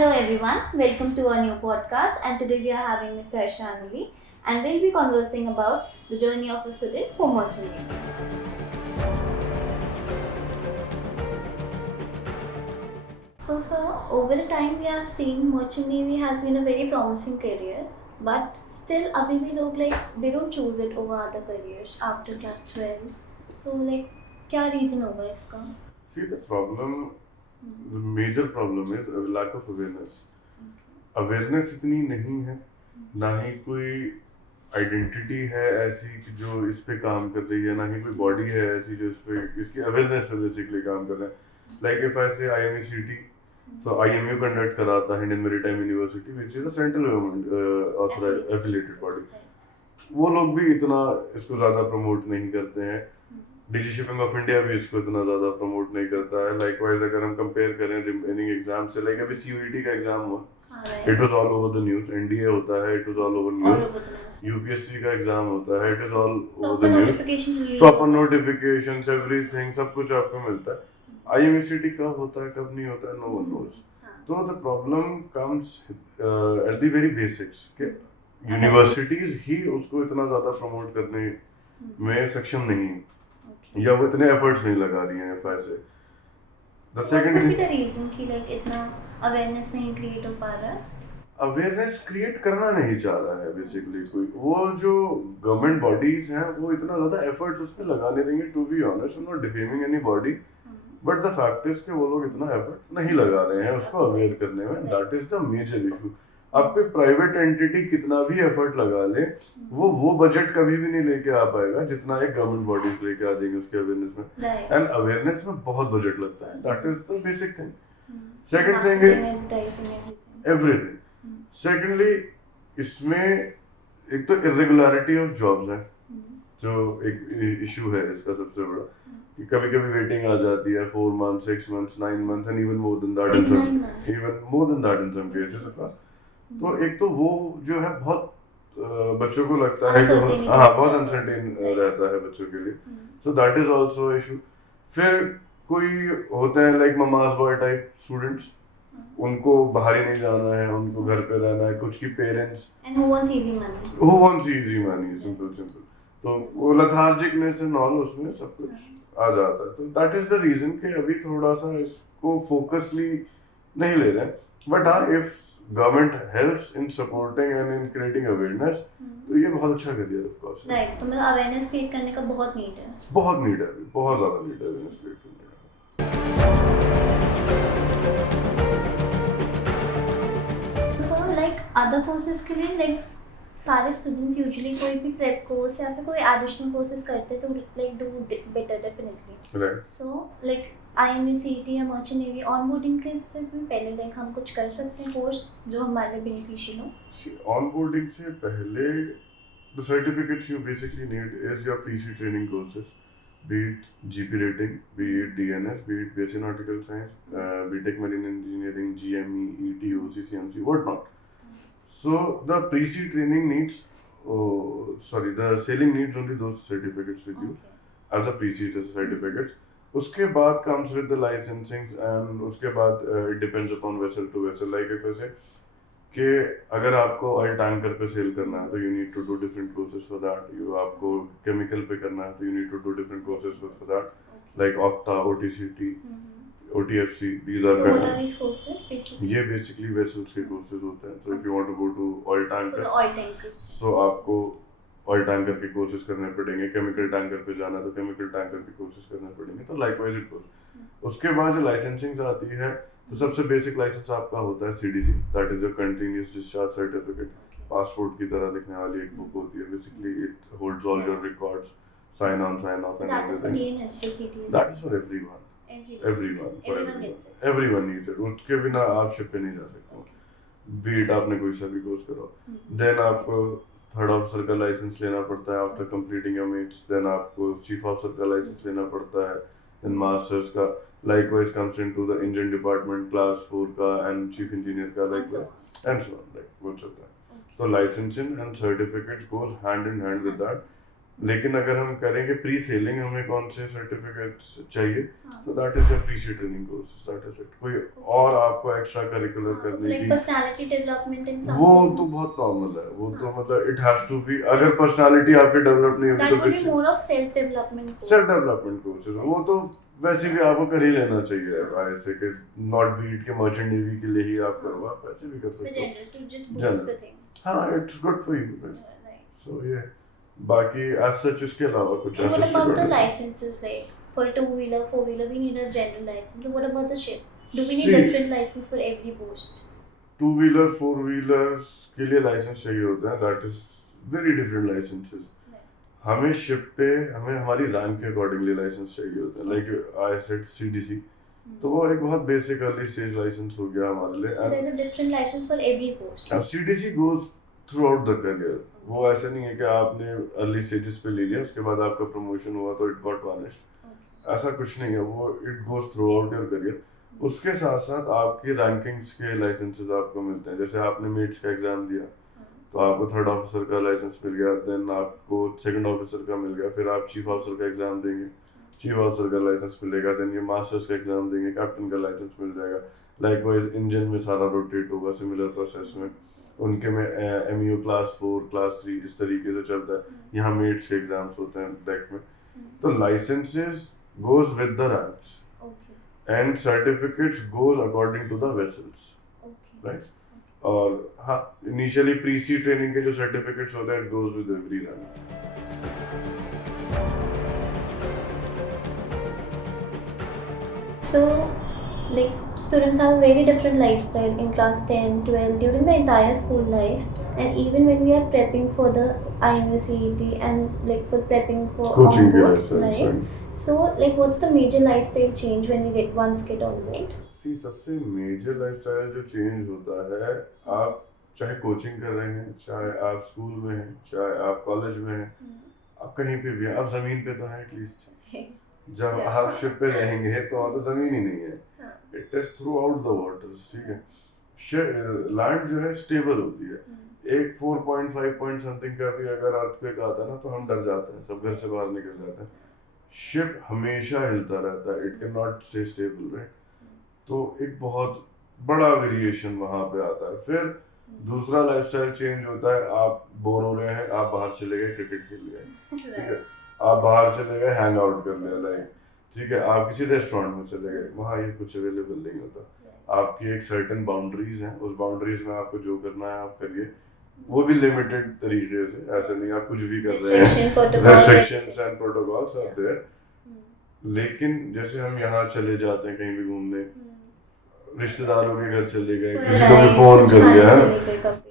Hello everyone, welcome to our new podcast, and today we are having Mr. Ashanali, and we'll be conversing about the journey of a student for merchant Navy. So sir, over the time we have seen merchant navy has been a very promising career, but still अभी भी लोग they don't choose it over other careers after class 12. So क्या reason होगा इसका? See, the major problem is a lack of awareness. Awareness इतनी नहीं है, ना ही कोई आइडेंटिटी है ऐसी कि जो इस पे काम कर रही है, ना ही कोई बॉडी है ऐसी जो इस पे इसकी अवेयरनेस पे बेसिकली काम कर रहे हैं. लाइक इफ आई से IMECT, so IMU कंडक्ट कराता है Indian maritime university which is a central government authorised affiliated body. वो लोग भी इतना इसको ज़्यादा प्रमोट नहीं करते हैं. डिजी शिपिंग ऑफ इंडिया भी इसको इतना ज़्यादा प्रमोट नहीं करता है. लाइकवाइज अगर हम कंपेयर करें रिमेनिंग एग्जाम से, लाइक अभी CUET का एग्जाम हुआ, it was all over the news. NDA होता है, it was all over news. UPSC का एग्जाम होता है, it is all over the news. Proper notifications, everything, सब कुछ आपको मिलता है. IMECT कब होता है, कब नहीं होता है, नो वन नोज. तो the problem comes at the very basics के यूनिवर्सिटीज ही उसको इतना ज़्यादा प्रमोट करने में सक्षम नहीं है, या वो इतने एफर्ट्स नहीं लगा रही हैं ऐसे. द सेकंड थिंग, रीजन कि इतना अवेयरनेस नहीं क्रिएट हो पा रहा है. अवेयरनेस क्रिएट करना नहीं चाह रहा है बेसिकली कोई. वो जो गवर्नमेंट बॉडीज हैं वो इतना ज़्यादा एफर्ट्स उस पर लगा नहीं रही हैं. To be honest, I am not defaming anybody, but the fact is कि वो लोग इतना एफर्ट नहीं लगा रहे हैं उसको अवेयर करने में. That is the major issue. आप कोई प्राइवेट एंटिटी कितना भी एफर्ट लगा ले, वो बजट कभी भी नहीं लेके आ पाएगा जितना एक गवर्नमेंट बॉडीज लेके आ जाएंगे उसके अवेयरनेस में. एंड अवेयरनेस में बहुत बजट लगता है. That is the basic thing. Second thing is everything. Secondly, इसमें एक तो इरेगुलरिटी ऑफ जॉब्स है जो एक इशू है इसका सबसे बड़ा, कि कभी कभी वेटिंग आ जाती है 4 months, 6 months, 9 months and even more than that in some cases. तो एक तो वो जो है बहुत बच्चों को लगता है कि बहुत अनसर्टेन रहता है बच्चों के लिए. So that is also issue. फिर कोई होते हैं like Mama's boy type students, उनको बाहर ही नहीं जाना है, उनको घर पे रहना है. कुछ की parents who wants easy money, simple. तो वो lethargicness and all उसमें सब कुछ आ जाता है. तो दैट इज द रीजन कि अभी थोड़ा सा इसको फोकसली नहीं ले रहे हैं. बट हाँ, if government helps in supporting and in creating awareness, तो ये बहुत अच्छा करियर ऑफ कोर्स. राइट. तो मतलब अवेयरनेस क्रिएट करने का बहुत नीड है. बहुत नीड है, बहुत ज़्यादा नीड है अवेयरनेस क्रिएट करने का. अदर कोर्सेज के लिए सारे स्टूडेंट्स यूजुअली कोई भी प्रेप कोर्स या फिर कोई एडिशनल कोर्सेज करते हैं तो do better definitely. Right. So IMECT या मर्चेंट नेवी ऑनबोर्डिंग के से भी पहले हम कुछ कर सकते हैं कोर्स जो हमारे लिए बेनिफिशियल हो. ऑनबोर्डिंग से पहले the certificates you basically need is your PC training courses, be it GP rating, be it DNS, be it BSc Nautical Science, BTech Marine Engineering, GME, ET, OCCMC, what not. So the pre-sea training needs, the sailing needs only those certificates with you as a pre-sea certificates. उसके बाद comes with the licensing, and उसके बाद it depends upon vessel to vessel. Like if I say कि अगर आपको oil tanker पे cell करना है तो you need to do different courses for that. आपको केमिकल पे करना है तो you need to do different courses for that. Like OCTA, OTCT, OTFC, these are what are these courses basically? ये बेसिकली वेसल्स के कोर्सेज होते हैं. तो if you want to go to oil tanker, so आपको oil tanker के courses करने पड़ेंगे. Chemical tanker पे जाना तो केमिकल टैंकर के कोर्सेज करने पड़ेंगे. तो लाइकवाइज इट गोस. उसके बाद जो लाइसेंसिंग आती है, तो सबसे बेसिक लाइसेंस आपका होता है CDC, that is a continuous discharge certificate. Passport की तरह दिखने वाली एक बुक होती है. Basically it holds all your records, sign on, sign off and everything. That is for everyone. Everyone needs it. उसके बिना आप शिप पे नहीं जा सकते. बीट आपने कोई सा भी कोर्स करो, देन आपको थर्ड ऑफिसर का लाइसेंस लेना पड़ता है after completing your mates. Then आपको चीफ ऑफिसर का लाइसेंस लेना पड़ता है. देन मास्टर्स का likewise comes into the engine department class 4 का एंड चीफ इंजीनियर का likewise and so on. Like वो चलता है. तो licensing and certificates goes hand in hand with that. लेकिन अगर हम करेंगे प्री सेलिंग हमें कौन से सर्टिफिकेट्स चाहिए, हाँ। तो that is your pre sea training course, that is it. कोई और आपको एक्स्ट्रा करिकुलर करने लाइक की, पर्सनालिटी डेवलपमेंट इन वो समथिंग तो बहुत नॉर्मल है, वो तो हाँ। मतलब इट हैज टू बी, अगर पर्सनालिटी आपकी डेवलप नहीं होगी दैट तो वुड बी कुछ more of self development self development courses, वो तो वैसे भी आपको कर ही लेना चाहिए, ऐसे कि नॉट बीट के मर्चेंट नेवी के लिए ही आप करो, आप वैसे भी कर सकते हो। General to just boost general, the thing हाँ, it's good for you, right. So ये बाकी एज सच इसके अलावा कुछ And ऐसा what about the security. licenses? Like for a two-wheeler, four-wheeler, we need a general license. So what about the ship? Do we need See, different license for every post? Two wheeler four wheelers के लिए license चाहिए होता है, that is very different licenses. हमें ship पे हमें हमारी rank के अकॉर्डिंगली लाइसेंस चाहिए होता है, लाइक आई सेड सीडीसी, तो वो एक बहुत बेसिक अर्ली स्टेज लाइसेंस हो गया हमारे लिए। So there's a different license for every post. CDC goes through out the career, वो ऐसा नहीं है कि आपने अर्ली स्टेजेस पे ले लिया उसके बाद आपका प्रमोशन हुआ तो इट गॉट वानिश्ड, ऐसा कुछ नहीं है, वो it goes through out your career. उसके साथ साथ आपकी रैंकिंग्स के लाइसेंसेस आपको मिलते हैं, जैसे आपने मेट्स का एग्जाम दिया तो आपको थर्ड ऑफिसर का लाइसेंस मिल गया, देन आपको सेकंड ऑफिसर का मिल गया, फिर आप चीफ ऑफिसर का एग्जाम देंगे, चीफ ऑफिसर का लाइसेंस मिलेगा, देन ये मास्टर्स का एग्जाम देंगे, कैप्टन का लाइसेंस मिल जाएगा। लाइकवाइज इंजन में सारा रोटेट होगा सिमिलर प्रोसेस में, उनके में एमईओ क्लास 4 क्लास 3 इस तरीके से चलता है। यहाँ मेट्स के एग्जाम्स होते हैं डेक में, तो licenses goes with the ranks and certificates goes according to the vessels, right. और हाँ, इनिशियली प्री सी ट्रेनिंग के जो सर्टिफिकेट्स होते हैं it goes with every rank. So, like students have a very different lifestyle in class 10, 12 during the entire school life, and even when we are prepping for the IMU CET and like for prepping for coaching के onboard, lifestyle, right? right? So, like what's the major lifestyle change when we once get on board? सी सबसे major lifestyle जो change होता है, आप चाहे coaching कर रहे हैं, चाहे आप स्कूल में हैं, चाहे आप कॉलेज में हैं, आप कहीं पे भी हैं, आप जमीन पे तो हैं एटलीस्ट। जब आप शिप पे रहेंगे तो वहाँ तो जमीन ही नहीं है, it is through out the waters, ठीक है। लैंड जो है स्टेबल होती है, एक 4.5 पॉइंट समथिंग का भी अगर अर्थक्वेक आता है ना तो हम डर जाते हैं, सब घर से बाहर निकल जाते हैं। शिप हमेशा हिलता रहता है, it can not stay stable, right. तो एक बहुत बड़ा वेरिएशन वहाँ पे आता है। फिर दूसरा लाइफस्टाइल चेंज होता है, आप बोर हो रहे हैं, आप बाहर चले गए क्रिकेट खेल लिया, ठीक है, आप बाहर चले गए हैंग आउट कर लिया, लाइक ठीक है, आप किसी रेस्टोरेंट में चले गए, वहाँ ये कुछ अवेलेबल नहीं होता, आपकी एक सर्टेन बाउंड्रीज हैं, उस बाउंड्रीज में आपको जो करना है आप करिए, वो भी लिमिटेड तरीके से, ऐसा नहीं आप कुछ भी कर रहे हैं, restrictions and protocols are there. लेकिन जैसे हम यहाँ चले जाते हैं कहीं भी घूमने, रिश्तेदारों के घर चले गए, किसी को भी फोन कर लिया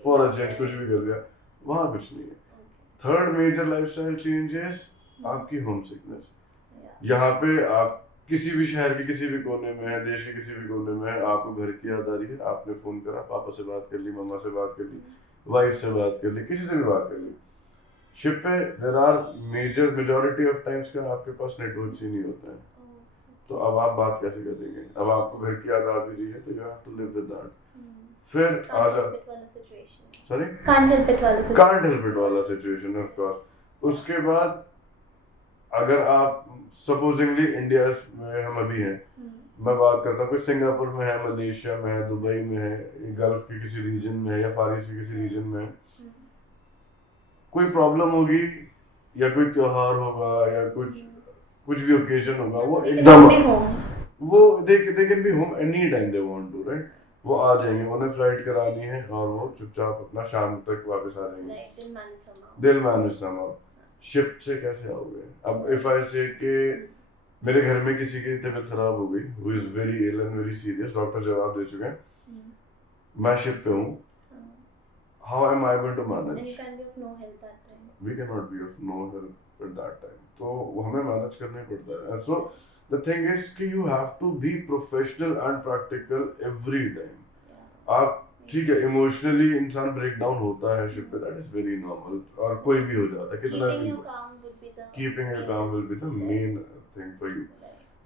फॉर अ चेंज, कुछ भी कर लिया, वहाँ कुछ नहीं है। थर्ड मेजर लाइफस्टाइल चेंज है आपकी होम सिकनेस। यहाँ पे आप किसी भी शहर के किसी भी कोने में है, देश के किसी भी कोने में है, आपको घर की याद आ रही है, आपने फोन करा, पापा से बात कर ली, मम्मा से बात कर ली, वाइफ से बात कर ली, किसी से भी बात कर ली। शिप पे there are majority of times का आपके पास नेटवर्क ही नहीं होता है, तो अब आप बात कैसे करेंगे? अब आपको घर की याद आ भी रही है तो you have to live with that. फिर आ जा सॉरी कांट हेल्प इट वाला सिचुएशन ऑफ कोर्स। उसके बाद अगर आप सपोजिंगली इंडिया में हम अभी हैं, मैं बात करता हूँ कोई सिंगापुर में है, मलेशिया में है, दुबई में है, गल्फ के किसी रीजन में है या फार ईस्ट के किसी रीजन में है, कोई प्रॉब्लम होगी या कोई त्योहार होगा या कुछ भी ओकेजन होगा, वो एकदम वो they can be home any time they want to, right. वो आ जाएंगे, उन्हें फ्लाइट करानी है और वो चुपचाप अपना शाम तक वापस आ जाएंगे, दिल मैनेज समहाउ। शिप से कैसे आओगे? अब इफ आई से कि मेरे घर में किसी की तबीयत खराब हो गई, who is very ill and very serious, doctor जवाब दे चुके हैं, मैं शिप पे हूँ, how am I going to manage? We can not be of no help at that time, तो हमें मैनेज करना ही पड़ता है। सो द थिंग इज कि you have to be professional and practical every time. आप ठीक है, इमोशनली इंसान ब्रेक डाउन होता है शिप पे, दैट इज वेरी नॉर्मल, और कोई भी हो जाता है, कितना भी keeping your calm will be the main thing for you,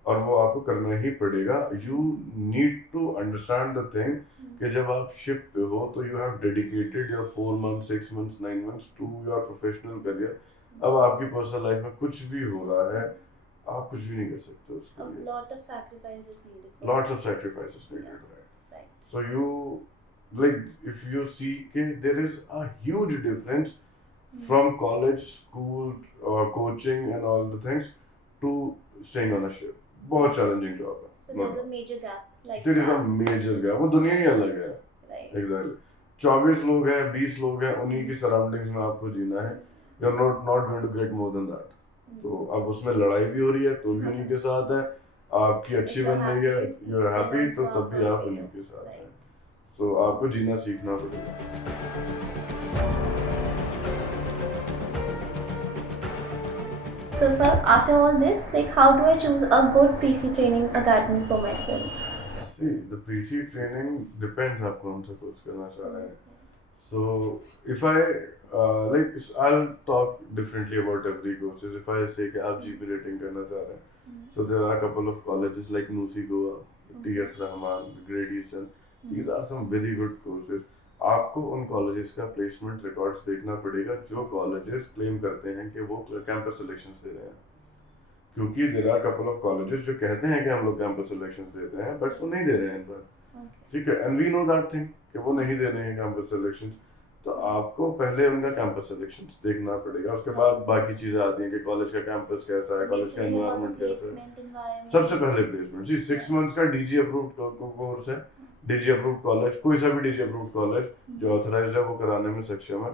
और वो आपको करना ही पड़ेगा। You need to understand the thing कि जब आप शिप पे हो तो you have dedicated your 4 months 6 months 9 months to your professional career. अब आपकी पर्सनल लाइफ में कुछ भी हो रहा है, आप कुछ भी नहीं कर सकते उसके लिए. lot of sacrifices needed. Lots of sacrifices needed, right? Right. So you, like, if you see कि there is a huge difference from college, school, coaching and all the things to staying on a ship. बहुत challenging job है. So there's a major gap. Like There is a that. major gap. वो दुनिया ही अलग है. Right. Exactly. 24 लोग हैं, 20 लोग हैं, उन्हीं की सराउंडिंग्स में आपको जीना है. You are not going to get more than that. तो अब उसमें लड़ाई भी हो रही है तो भी उन्हीं के साथ है, आपकी अच्छी बन रही है, यू आर हैप्पी, तो तब भी आप उन्हीं के साथ हैं. सो आपको जीना सीखना पड़ेगा. So sir, after all this, like how do I choose a good PC training academy for myself? See, the PC training depends आप कौन सा कोर्स करना चाह रहे हैं. So if I I'll talk differently about every courses. If I say कि आप GP rating करना चाह रहे हैं, so there are a couple of colleges like NUSI Goa, TS Rahman, Great Eastern. These are some very good courses. आपको उन colleges का placement records देखना पड़ेगा जो कॉलेजेस क्लेम करते हैं कि वो कैंपस सिलेक्शंस दे रहे हैं. क्योंकि there are couple of colleges जो कहते हैं कि हम लोग कैंपस सिलेक्शंस देते हैं बट वो नहीं दे रहे हैं इन पर. ठीक है, and we know that thing कि वो नहीं दे रहे हैं कैंपस सिलेक्शंस. तो आपको पहले उनका कैंपस सिलेक्शंस देखना पड़ेगा. उसके बाद बाकी चीज़ें आती हैं कि कॉलेज का कैंपस कैसा है, कॉलेज का एनवायरनमेंट कैसा है. सबसे पहले प्लेसमेंट. जी 6 मंथ्स का DG अप्रूव्ड कोर्स है. DG अप्रूव्ड कॉलेज, कोई सा भी DG अप्रूव्ड कॉलेज जो ऑथराइज्ड है वो कराने में सक्षम है.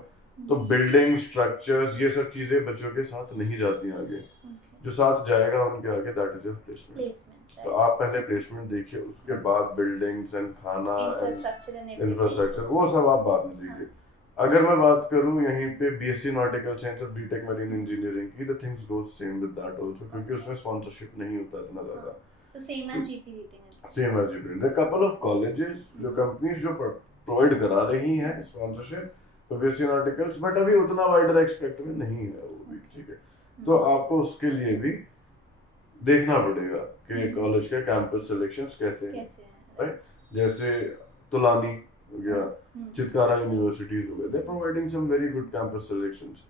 तो बिल्डिंग स्ट्रक्चर्स ये सब चीज़ें बच्चों के साथ नहीं जाती आगे. जो साथ जाएगा उनके आगे दैट इज योर प्लेसमेंट. तो आप पहले प्लेसमेंट देखिए, उसके बाद बिल्डिंग्स एंड खाना इंफ्रास्ट्रक्चर वो सब आप बाद में देखिए. अगर मैं बात करूं यहीं पे BSc नॉटिकल साइंस और BTech मरीन इंजीनियरिंग की, the things goes same with that also, क्योंकि उसमें स्पॉन्सरशिप नहीं होता इतना ज़्यादा. तो same as GP rating. Same as GP. The couple of colleges जो कंपनीज जो प्रोवाइड करा रही हैं स्पॉन्सरशिप तो BSc नॉटिकल्स, बट अभी उतना वाइडर एक्सपेक्ट में नहीं है वो भी. ठीक है, तो आपको उसके लिए भी देखना पड़ेगा कि कॉलेज के कैंपस सिलेक्शंस कैसे हैं. राइट, जैसे तुलानी या चितकारा यूनिवर्सिटीज हो गए, they providing some very good campus selections.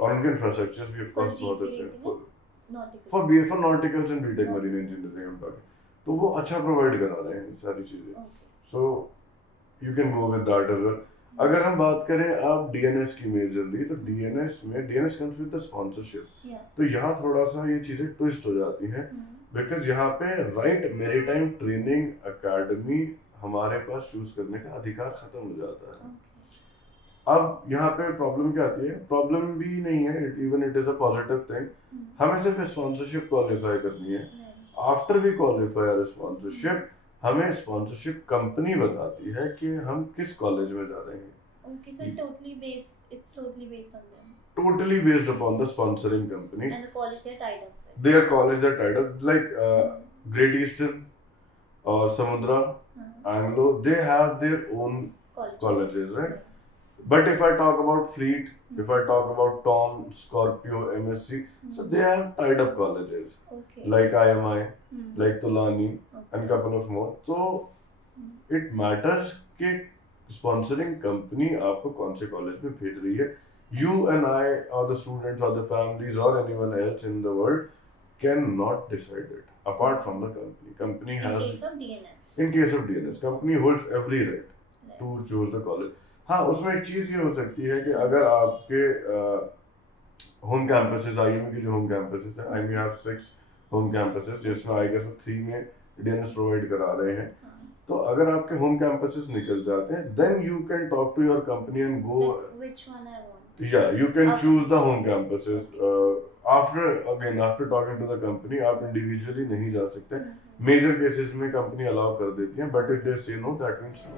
और उनके इंफ्रास्ट्रक्चर्स भी ऑफ कोर्स बहुत अच्छे हैं for nauticals and BTech marine engineering हम बात. तो वो अच्छा प्रोवाइड करा रहे हैं सारी चीज़ें. So you can go with that as well. अगर हम बात करें आप DNS की मेजरली, तो DNS comes with the sponsorship. तो यहाँ थोड़ा सा ये चीज़ें ट्विस्ट हो जाती हैं बिकॉज यहाँ पे राइट मैरीटाइम ट्रेनिंग एकेडमी हमारे पास चूज करने का अधिकार खत्म हो जाता है. अब यहाँ पे प्रॉब्लम क्या आती है? प्रॉब्लम भी नहीं है, even it is a positive thing. हमें सिर्फ स्पॉन्सरशिप क्वालिफाई करनी है. After we qualify our sponsorship, हमें स्पॉन्सरशिप कंपनी बताती है कि हम किस कॉलेज में जा रहे हैं. Okay, so totally based on them. Totally based upon the sponsoring company. And the college they're tied up with. Their college they're tied up, like Great Eastern, Samudra, Anglo, they have their own colleges, right? But if I talk about Fleet, if I talk about Tom, Scorpio, MSc, so they have tied up colleges, like IMI, like Tulani, and couple of more. So it matters कि sponsoring company आपको कौन से college में भेज रही है. You and I or the students or the families or anyone else in the world cannot decide it apart from the company. Company has, in case of DNS, company holds every right to choose the college. हाँ, उसमें एक चीज़ ये हो सकती है कि अगर आपके होम कैंपसेस, IME की जो होम कैंपसेस हैं, IME have 6 होम कैंपसेस जिसमें I guess 3 में DNS प्रोवाइड करा रहे हैं. तो अगर आपके होम कैंपसेस निकल जाते हैं, then you can talk to your company and go. Which one I want? Yeah, you can choose the home campuses. After talking to the company, आप individually नहीं जा सकते. Major cases में company allow कर देती है, but if they say no, that means no.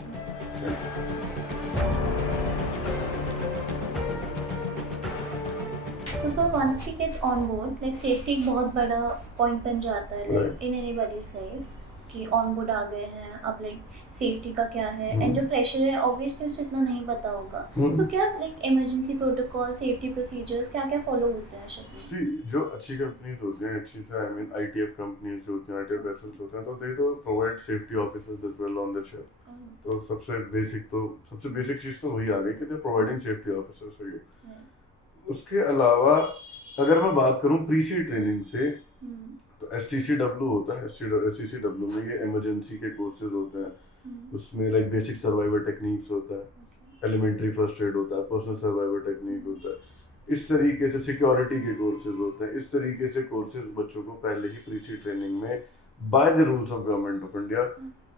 So once we get on board, like safety एक बहुत बड़ा point बन जाता है like in anybody's life. कि ऑन बोर्ड आ गए हैं, अब लाइक सेफ्टी का क्या है. एंड जो फ्रेशर है ऑब्वियसली उसे इतना नहीं पता होगा. सो क्या like emergency protocol, safety procedures क्या क्या फॉलो होते हैं शिप में? सी जो अच्छी कंपनीज होती हैं, अच्छी से आई मीन ITF कंपनीज जो होती हैं, ITF वेसल्स होते हैं, तो दे तो provide safety officers as well on the ship. तो सबसे बेसिक चीज़ तो वही आ गई कि they providing safety officers for you. उसके अलावा अगर मैं बात करूं प्री सी ट्रेनिंग से, हम्म, तो STCW होता है। STCW में ये इमरजेंसी के कोर्सेज होते हैं। उसमें लाइक बेसिक सर्वाइवल टेक्निक्स होता है, एलिमेंट्री फर्स्ट एड होता है, पर्सनल सर्वाइवल टेक्निक होता है, इस तरीके से सिक्योरिटी के कोर्सेज होते हैं। इस तरीके से कोर्सेज बच्चों को पहले ही प्री सी ट्रेनिंग में by the rules of government of India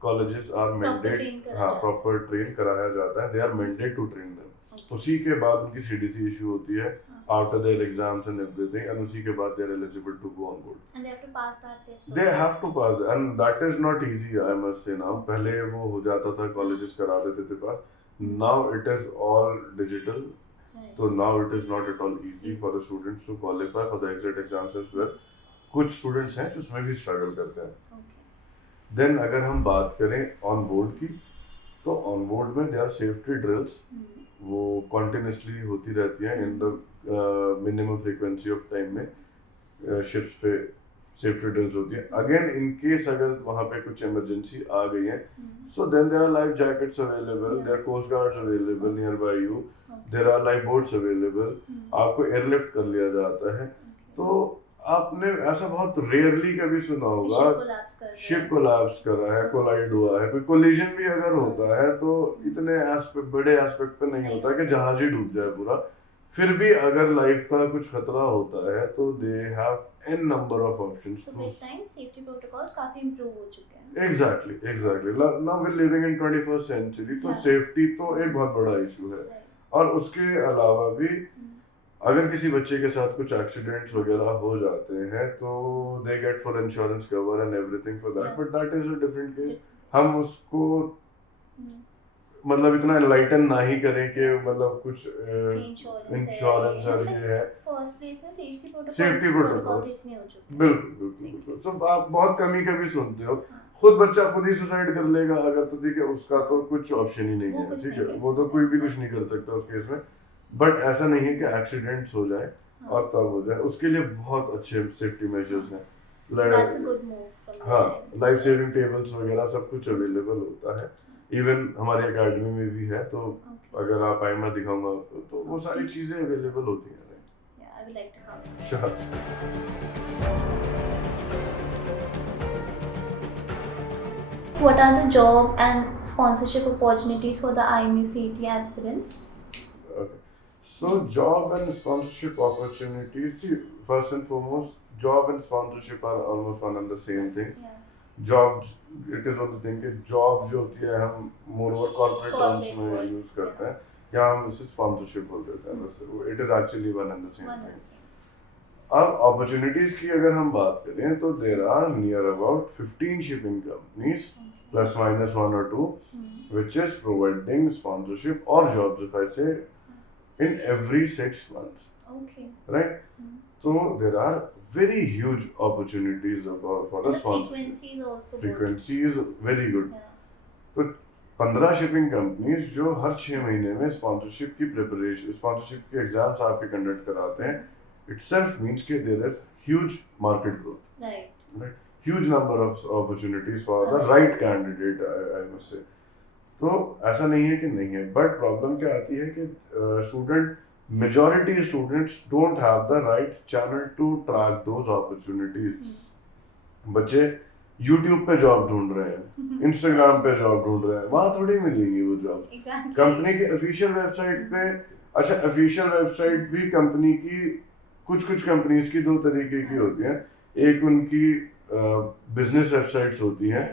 colleges are mandate, हाँ प्रॉपर ट्रेन कराया जाता है। They are mandate to train them. उसी के बाद उनकी CDC इशू होती है after their exams and everything, and उसी के बाद they are eligible to go on board. and they have to pass that test. They have to pass and that is not easy, I must say now. पहले वो हो जाता था, colleges करा देते थे पास, now it is all digital. Right. तो now it is not at all easy for the students to qualify for the exit exams as well. कुछ स्टूडेंट्स हैं जो उसमें भी स्ट्रगल करते हैं। Okay. देन अगर हम बात करें ऑन बोर्ड की, तो ऑन बोर्ड में दे आर सेफ्टी ड्रिल्स, वो कॉन्टिन्यूसली होती रहती हैं in the minimum frequency of time में। शिप्स पे सेफ्टी ड्रिल्स होती है। अगेन इन केस अगर वहाँ पे कुछ इमरजेंसी आ गई है, so then there are life jackets available, there coast guards available near by you, there are life boats available. आपको एयरलिफ्ट कर लिया जाता है। तो आपने ऐसा बहुत रेयरली कभी सुना होगा शिप कोलैप्स कर रहा है, कोलाइड हुआ है, कोई कोलिजन भी अगर होता है तो इतने एस्पेक्ट, बड़े एस्पेक्ट पे नहीं होता कि जहाज ही डूब जाए पूरा। फिर भी अगर लाइफ का कुछ खतरा होता है तो they have an number of options. So with time safety protocols काफी improve हो चुके हैं। Exactly now we living in 21st century, तो सेफ्टी तो एक बहुत बड़ा इशू है। और उसके अलावा भी अगर किसी बच्चे के साथ कुछ एक्सीडेंट्स वगैरह हो जाते हैं तो they get full insurance cover and everything for that, but that is a different case. हम उसको मतलब इतना एनलाइटन ना ही करें कि मतलब कुछ इंश्योरेंस और ये है। फर्स्ट प्लेस में सेफ्टी प्रोटोकॉल्स इतने हो चुके हैं। बिल्कुल। तो आप बहुत कभी सुनते हो खुद बच्चा खुद ही सुसाइड कर लेगा अगर, तो ठीक है उसका तो कुछ ऑप्शन ही नहीं है, ठीक है वो तो कोई भी कुछ नहीं कर सकता उस केस में। बट ऐसा नहीं है कि एक्सीडेंट्स हो जाए और तब हो जाए, उसके लिए बहुत अच्छे सेफ्टी मेजर्स हैं। That's a good move from हाँ, there. लाइफ सेविंग टेबल्स वगैरह सब कुछ अवेलेबल होता है। इवन हमारी एकेडमी में भी है, तो अगर आप आए मैं दिखाऊंगा आपको, तो वो सारी चीजें अवेलेबल होती हैं। Yeah, I would like to come. Sure. What are the job and sponsorship opportunities for the IMU CET aspirants? Okay. So job and sponsorship opportunities, see, first and foremost, job and sponsorship are almost one and the same thing. Yeah. Jobs, it is one the thing कि job जो होती है हम मोर corporate terms में use करते हैं, या हम उसे sponsorship बोल देते हैं। बस it is actually one and the same thing. अब opportunities की अगर हम बात करें तो there are near about 15 shipping companies plus minus 1 or 2 which is providing sponsorship or jobs, if I say, in every 6 months. Okay. Right? So there are very huge opportunities for the sponsorship. Frequency is also Frequency is very good. Yeah. तो 15 shipping companies जो हर 6 महीने में sponsorship की preparation, sponsorship के exams आपके conduct कराते हैं, itself means कि there is huge market growth. Right. Huge number of opportunities for the right candidate, I must say. तो ऐसा नहीं है कि नहीं है, बट प्रॉब्लम क्या आती है कि majority students don't have the right channel to track those opportunities. बच्चे YouTube पे जॉब ढूंढ रहे हैं, Instagram पे जॉब ढूंढ रहे हैं, वहाँ थोड़ी मिलेंगी वो जॉब। कंपनी की ऑफिशियल वेबसाइट पे, अच्छा ऑफिशियल वेबसाइट भी कंपनी की कुछ कंपनीज की 2 तरीके की होती हैं। एक उनकी बिजनेस वेबसाइट्स होती हैं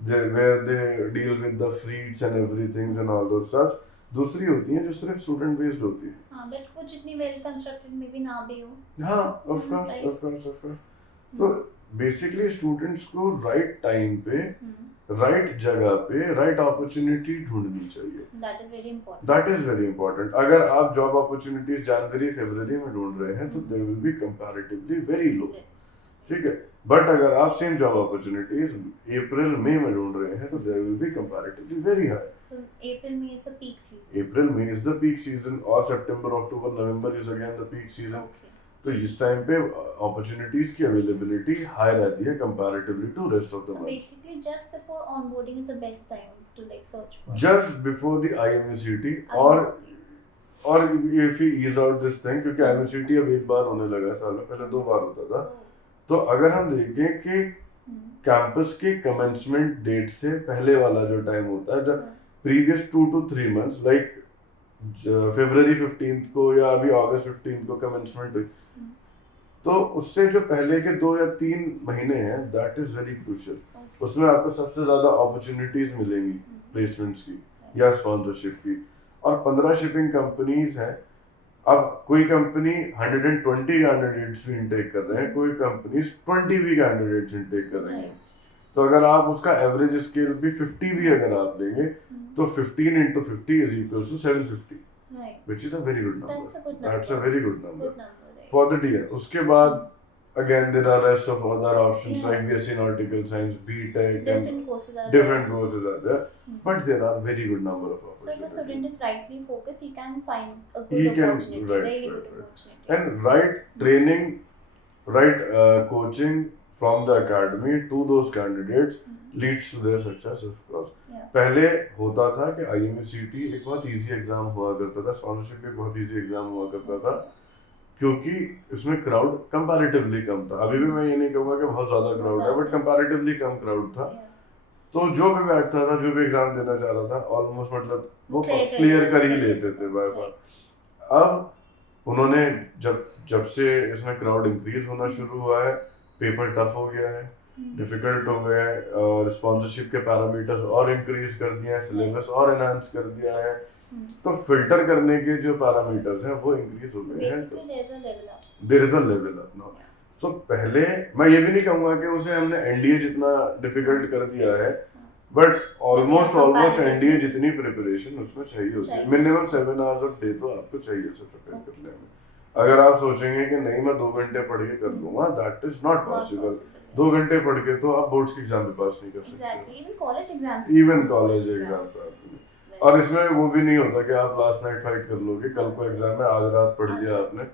where they deal with the fleets and everything and all those stuff. दूसरी होती हैं जो सिर्फ स्टूडेंट बेस्ड होती है। हाँ, बट कुछ इतनी वेल कंस्ट्रक्टेड में भी ना भी हो। हाँ, of course. तो बेसिकली स्टूडेंट्स को राइट टाइम पे, राइट जगह पे, राइट अपॉर्चुनिटी ढूंढनी चाहिए। That is very important. अगर आप जॉब अपॉर्चुनिटीज जनवरी फरवरी में ढूंढ रहे हैं तो they will be comparatively very low, ठीक है। बट अगर आप सेम जॉब अपॉर्चुनिटीज अप्रैल मई में ढूंढ रहे हैं तो they will be comparatively very high. So April May is the peak season. April May is the peak season, और September October November is again the peak season. Okay. तो इस time पे opportunities की अवेलेबिलिटी हाई रहती है comparatively to rest of the month. So basically just before onboarding is the best time to like search for. Just before the IMU CET और if you ease out this thing, क्योंकि MSCT अब एक बार होने लगा है साल में, पहले 2 बार होता था। तो अगर हम देखें कि कैंपस के कमेंसमेंट डेट से पहले वाला जो टाइम होता है, जब previous 2 to 3 months, like February 15 को या अभी August 15 को कमेंसमेंट हुई, तो उससे जो पहले के 2 या 3 महीने हैं, दैट इज वेरी क्रूशियल। उसमें आपको सबसे ज्यादा अपॉर्चुनिटीज मिलेंगी प्लेसमेंट्स की या स्पॉन्सरशिप की। और 15 शिपिंग कंपनीज हैं। अब कोई कंपनी 120 कैंडिडेट्स भी इनटेक कर रहे हैं, कोई कंपनीज 20 भी कैंडिडेट्स इनटेक कर रही हैं। तो अगर आप उसका एवरेज स्केल भी 50 भी अगर आप लेंगे, तो 15 into 50 is equals to 750, which is a very good number. That's a very good number for the year. उसके बाद again there are rest of other options like BSc Nautical Science, BTech, different courses are different courses are there, but there are very good number of opportunities. So if a student is rightly focused, he can find a good opportunity, really good opportunity. And right training, right coaching from the academy to those candidates leads to their success, of course. पहले होता था कि IMCT एक बहुत easy exam हुआ करता था, sponsorship एक बहुत इजी एग्जाम हुआ करता था, क्योंकि इसमें क्राउड कंपैरेटिवली कम था। अभी भी मैं ये नहीं कहूँगा कि बहुत ज़्यादा क्राउड है, बट कंपैरेटिवली कम क्राउड था। तो जो भी बैठता था, जो भी एग्जाम देना चाह रहा था, ऑलमोस्ट मतलब वो क्लियर कर ही लेते थे बाय फार। अब उन्होंने जब से इसमें क्राउड इंक्रीज होना शुरू हुआ है, पेपर टफ हो गया है, डिफिकल्ट हो गया है, और स्पॉन्सरशिप के पैरामीटर्स और इंक्रीज कर दिए हैं, सिलेबस और एनहांस कर दिया है, तो फिल्टर करने के जो पैरामीटर्स हैं वो इंक्रीज हो गए हैं। There is a level up now. So पहले मैं ये भी नहीं कहूँगा कि उसे हमने एनडीए जितना डिफिकल्ट कर दिया है, बट ऑलमोस्ट एनडीए जितनी प्रिपरेशन उसमें चाहिए होती है। मिनिमम 7 hours ऑफ डे तो आपको चाहिए उसे प्रिपेयर करने में। अगर आप सोचेंगे कि नहीं मैं 2 घंटे पढ़ के कर लूंगा, दैट इज नॉट पॉसिबल। 2 घंटे पढ़ के तो आप बोर्ड्स के एग्जाम में पास नहीं कर सकते, इवन कॉलेज एग्जाम्स। और इसमें वो भी नहीं होता कि आप लास्ट नाइट फाइट कर लोगे, कल को एग्जाम है, आज रात पढ़ लिया आपने।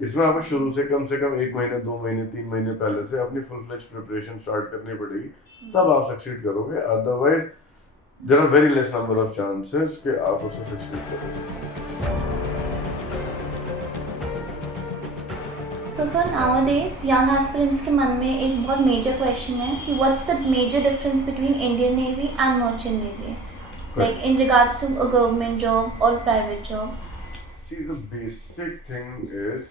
इसमें आपको शुरू से कम 1 महीने, 2 महीने, 3 महीने पहले से अपनी फुल फ्लेज प्रिपरेशन स्टार्ट करनी पड़ेगी, तब आप सक्सीड करोगे। Otherwise there are very less number of chances कि आप उसे सक्सीड करोगे। So sir, nowadays young aspirants के मन में एक बहुत मेजर क्वेश्चन है कि what's the major difference between Indian Navy and Merchant Navy, like in regards to a government job or private job? See, the basic thing is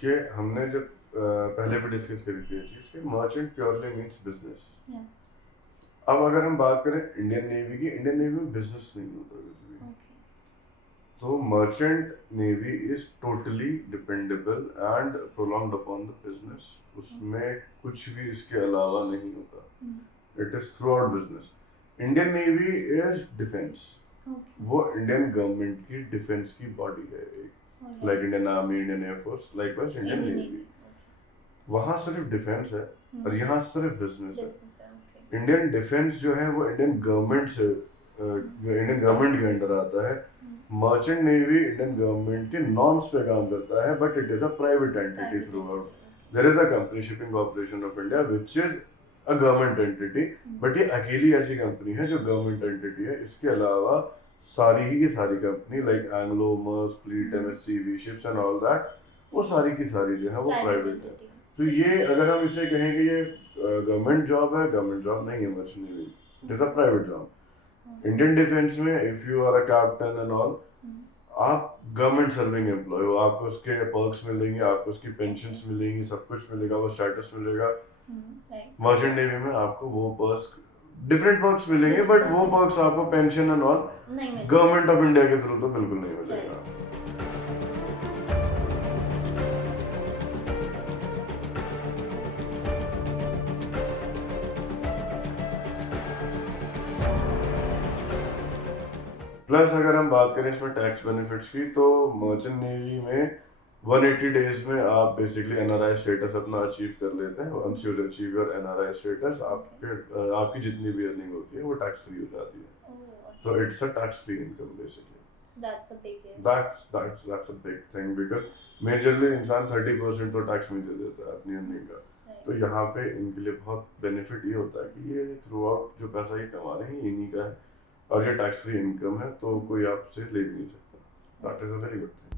कि हमने जब पहले भी डिस्कस करी थी चीज़ कि मर्चेंट प्योरली मीन्स बिजनेस। अब अगर हम बात करें इंडियन नेवी की, इंडियन नेवी में बिजनेस नहीं होता कुछ भी। तो merchant navy is totally dependable and prolonged upon the business. उसमें कुछ भी इसके अलावा नहीं होता, it is through out business. Indian navy is defence, वो इंडियन गवर्नमेंट की डिफेंस की बॉडी है, like Indian army, Indian air force, like wise Indian navy. वहाँ सिर्फ डिफेंस है और यहाँ सिर्फ बिजनेस है। इंडियन डिफेंस जो है वो इंडियन गवर्नमेंट से इंडियन गवर्नमेंट के अंडर आता है। मर्चेंट नेवी इंडियन गवर्नमेंट के नॉर्म्स पे काम करता है, but it is a private entity throughout. There is a company shipping corporation of India which is a government entity, but ये अकेली ऐसी कंपनी है जो गवर्नमेंट एंटिटी है। इसके अलावा सारी ही की सारी company like Anglo, Maersk, fleet, MSc, ships and all that, वो सारी की सारी जो है वो प्राइवेट है। तो ये अगर हम इसे कहें कि ये गवर्नमेंट जॉब है, गवर्नमेंट जॉब नहीं है merchant navy, it is a private job. Indian defence में if you are a captain and all, आप गवर्नमेंट सर्विंग एम्प्लॉय हो, आपको उसके पर्क्स मिलेंगे, आपको उसकी पेंशन्स मिलेंगी, सब कुछ मिलेगा, वो स्टेटस मिलेगा। मर्चेंट नेवी में आपको वो पर्क्स, डिफरेंट पर्क्स मिलेंगे, बट वो पर्क्स आपको pension and all government of India के थ्रू तो बिल्कुल नहीं मिलेगा। प्लस अगर हम बात करें इसमें टैक्स बेनिफिट्स की, तो मर्चेंट नेवी में 180 डेज में आप बेसिकली एनआरआई स्टेटस अपना अचीव कर लेते हैं। Once you achieve your NRI status, आपकी जितनी भी अर्निंग होती है वो टैक्स फ्री हो जाती है। तो it's a tax free income basically. that's a big thing because majorly इंसान 30% तो टैक्स में दे देता है अपनी अर्निंग का। तो यहाँ पे इनके लिए बहुत बेनिफिट ये होता है कि ये थ्रू आउट जो पैसा ये कमा रहे हैं इन्हीं का है, और ये टैक्स फ्री इनकम है, तो कोई आपसे ले भी नहीं सकता। That is a very good thing.